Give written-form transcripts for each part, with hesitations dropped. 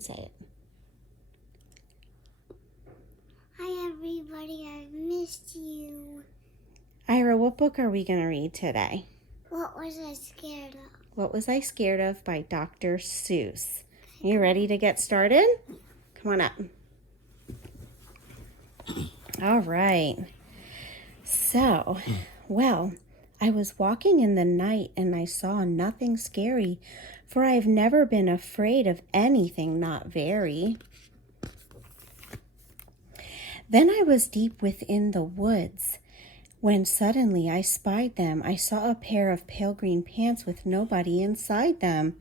Say it. Hi everybody, I've missed you. Ira, what book are we going to read today? What was I scared of? What Was I Scared Of by Dr. Seuss. You ready to get started? Come on up. All right. So, I was walking in the night and I saw nothing scary, for I've never been afraid of anything not very. Then I was deep within the woods, when suddenly I spied them. I saw a pair of pale green pants with nobody inside them.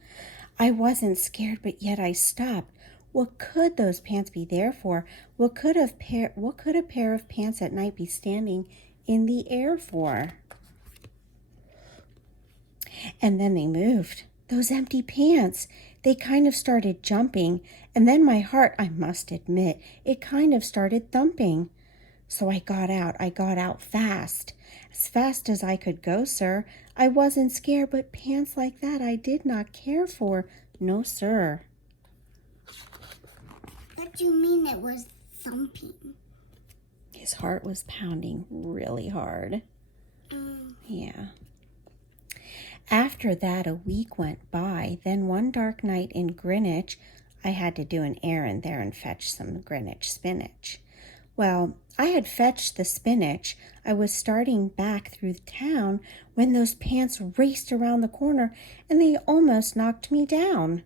I wasn't scared, but yet I stopped. What could those pants be there for? What could a pair of pants at night be standing in the air for? And then they moved. Those empty pants. They kind of started jumping, and then my heart, I must admit, it kind of started thumping. So I got out fast. As fast as I could go, sir. I wasn't scared, but pants like that I did not care for. No, sir. What do you mean it was thumping? His heart was pounding really hard. Yeah. After that, a week went by. Then one dark night in Greenwich, I had to do an errand there and fetch some Greenwich spinach. Well, I had fetched the spinach. I was starting back through the town when those pants raced around the corner and they almost knocked me down.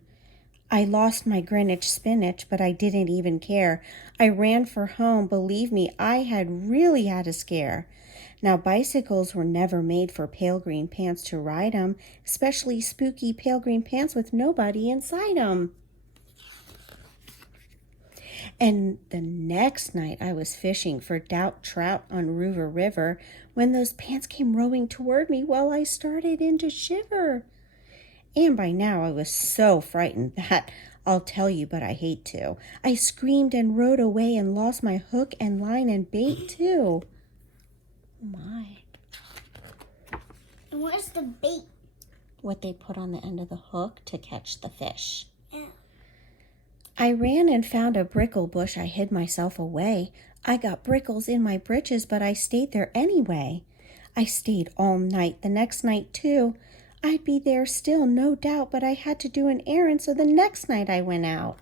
I lost my Greenwich spinach, but I didn't even care. I ran for home. Believe me, I had really had a scare. Now, bicycles were never made for pale green pants to ride 'em, especially spooky pale green pants with nobody inside 'em. And the next night I was fishing for trout on River River when those pants came rowing toward me. Well, I started in to shiver. And by now I was so frightened that I'll tell you, but I hate to. I screamed and rode away and lost my hook and line and bait too. My. And where's the bait? What they put on the end of the hook to catch the fish. Yeah. I ran and found a brickle bush. I hid myself away. I got brickles in my britches, but I stayed there anyway. I stayed all night, the next night too. I'd be there still, no doubt, but I had to do an errand, so the next night I went out.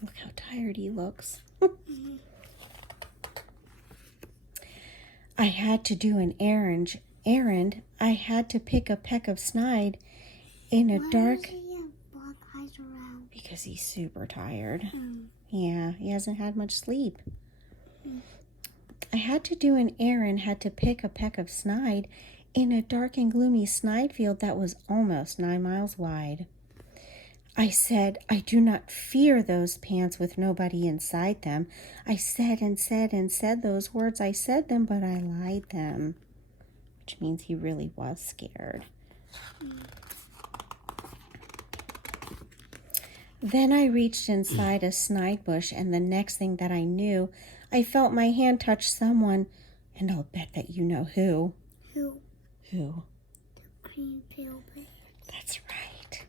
Look how tired he looks. I had to do an errand. I had to pick a peck of snide in a dark... Why does he have black eyes around? Because he's super tired. Yeah, he hasn't had much sleep. I had to do an errand, had to pick a peck of snide in a dark and gloomy snide field that was almost 9 miles wide. I said, I do not fear those pants with nobody inside them. I said and said and said those words. I said them, but I lied them. Which means he really was scared. Then I reached inside a snide bush, and the next thing that I knew, I felt my hand touch someone, and I'll bet that you know who. Who? Who? The green pale bear. That's right.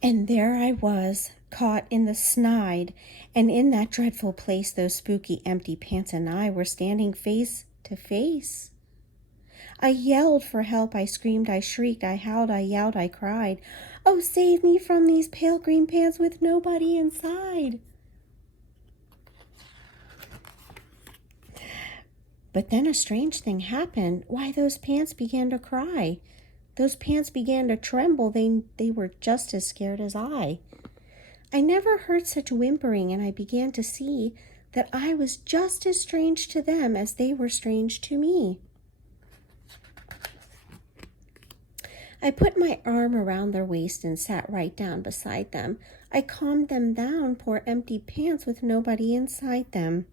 And there I was, caught in the snide, and in that dreadful place those spooky empty pants and I were standing face to face. I yelled for help, I screamed, I shrieked, I howled, I yelled, I cried. Oh, save me from these pale green pants with nobody inside. But then a strange thing happened. Why, those pants began to cry. Those pants began to tremble. They were just as scared as I. I never heard such whimpering, and I began to see that I was just as strange to them as they were strange to me. I put my arm around their waist and sat right down beside them. I calmed them down, poor empty pants with nobody inside them.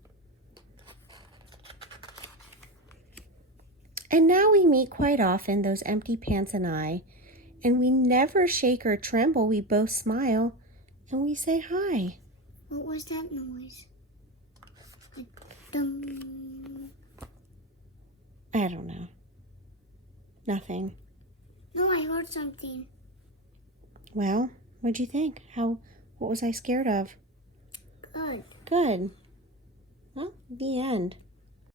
And now we meet quite often, those empty pants and I, and we never shake or tremble. We both smile, and we say hi. What was that noise? Like thump. I don't know. Nothing. No, I heard something. Well, What'd you think? What was I scared of? Good. Good. Well, the end.